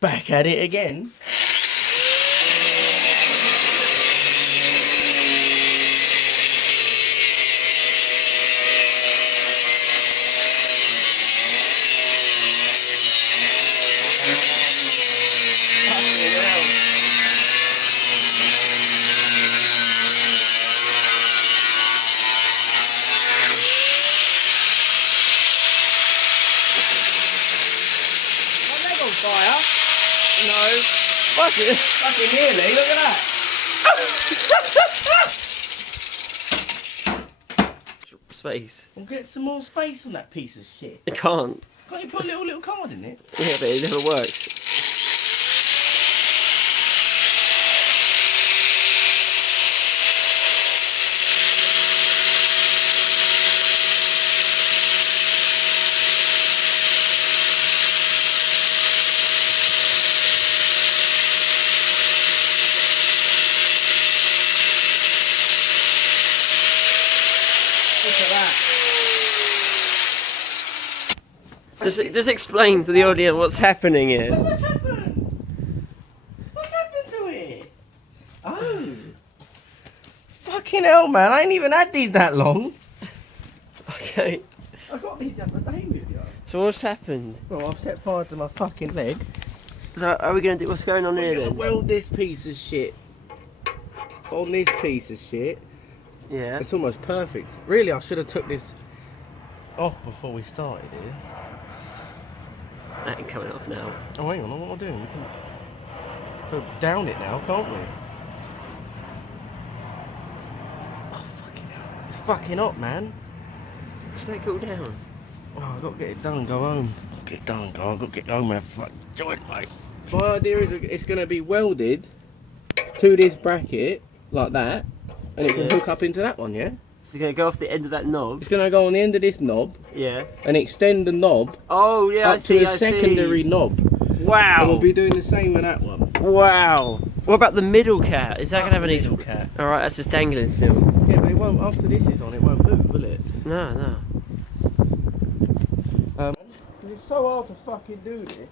Back at it again. Fire? No. Fucking nearly, look at that. Space. We'll get some more space on that piece of shit. It can't. Can't you put a little card in it? Yeah, but it never works. Look at that. Just explain to the audience what's happening here. What's happened? What's happened to it? Oh. Fucking hell, man. I ain't even had these that long. Okay. I got these the other day with you. So what's happened? Well, I've set fire to my fucking leg. So are we going to do what's going on We're here gonna then? weld this piece of shit on this piece of shit. Yeah. It's almost perfect. Really, I should have took this off before we started here. That ain't coming off now. Oh, hang on, what am I doing? We can go down it now, can't we? Oh, fucking hell. It's fucking hot, man. Does that cool down? Oh, I've got to get it done and go home. I've got to get it done and go. I've got to get home and have a fucking joint, mate. My idea is it's going to be welded to this bracket, like that, and it can hook up into that one, yeah? Is it going to go off the end of that knob? It's going to go on the end of this knob Yeah. and extend the knob Oh, yeah, up to a secondary knob. Wow. And we'll be doing the same with that one. Wow. What about the middle cat? Is that going to have any... Middle cat. Alright, that's just dangling still. Yeah, but it won't, after this is on, it won't move, will it? No, no. It's so hard to fucking do this.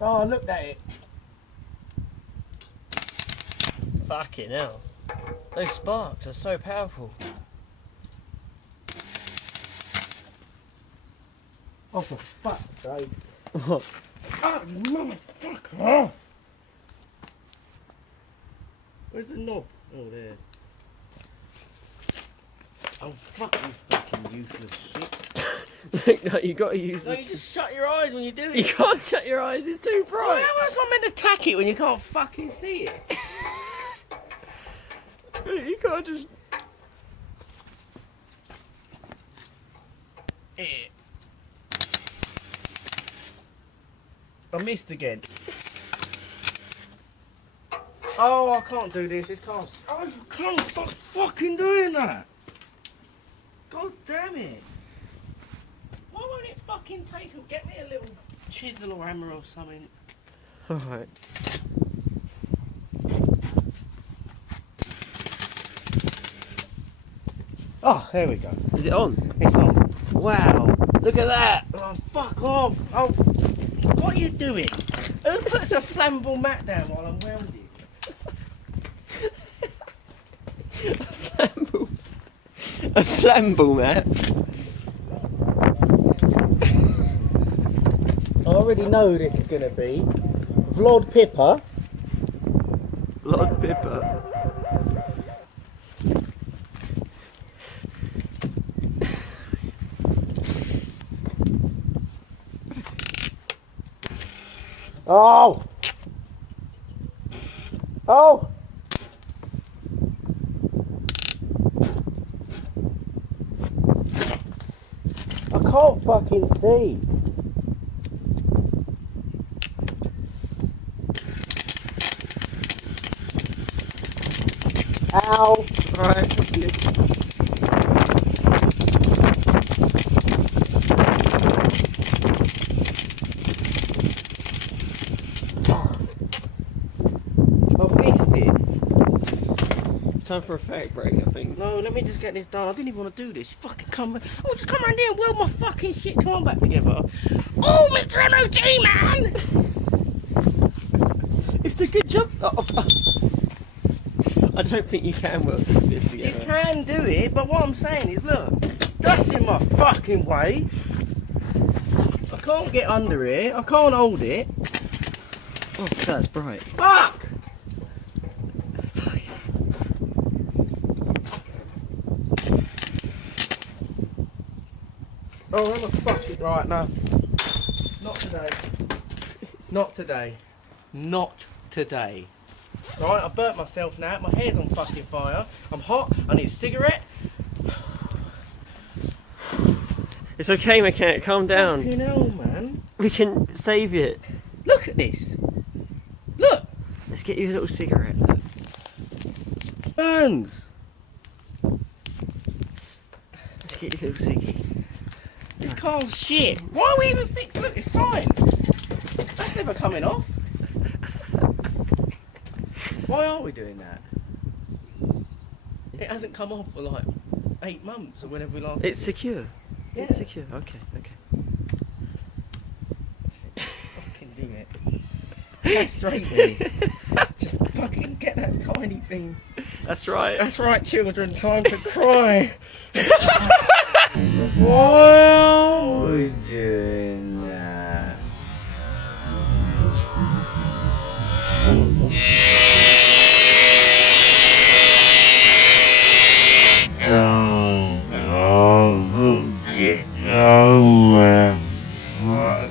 Oh, look at it. Fucking hell. Those sparks are so powerful. Oh, for fuck's sake. Oh, Oh, you motherfucker. Where's the knob? Oh, there. Oh, fuck this fucking useless shit. no, you got to use No, it. you just shut your eyes when you do You it. can't shut your eyes, it's too Well, bright. how else am I meant to tack it when you can't fucking see it? You can't just... I missed again. Oh, I can't do this. This can't. Oh, you can't stop fucking doing that. God damn it. Why won't it fucking take a... Get me a little chisel or hammer or something. Alright. Oh, there we go. Is it on? It's on. Wow. Look at that. Oh, fuck off. Oh, what are you doing? Who puts a flammable mat down while I'm welding? A flammable mat. I already know who this is going to be. Vlod Pippa. Lord Pippa. Oh! Oh! I can't fucking see. Ow! Alright. time for a fag break, I think. No, let me just get this done. I didn't even want to do this. You fucking come. Oh, just come around here and weld my fucking shit. Come on back together. Oh, Mr. MOT man! It's a good job. I don't think you can weld this bit You together. can do it, but what I'm saying is, look, that's in my fucking way. I can't get under it. I can't hold it. Oh, that's bright. Fuck! Oh, I'm gonna fuck it right now. Not today. Not today. Not today. Right, I burnt myself now. My hair's on fucking fire. I'm hot. I need a cigarette. It's okay, mechanic. Calm down. Fucking hell, man. We can save it. Look at this. Look. Let's get you a little cigarette. Look. Burns. Let's get you a little ciggy. This car's shit. Why are we even fixed? Look, it's fine. That's never coming off. Why are we doing that? It hasn't come off for like 8 months or whenever we last. It's secure. Yeah. It's secure. Okay. Fucking do it. Castrate me. Just fucking get that tiny thing. That's right. That's right, children. Time to cry. Why are we doing that? Don't get home and fuck.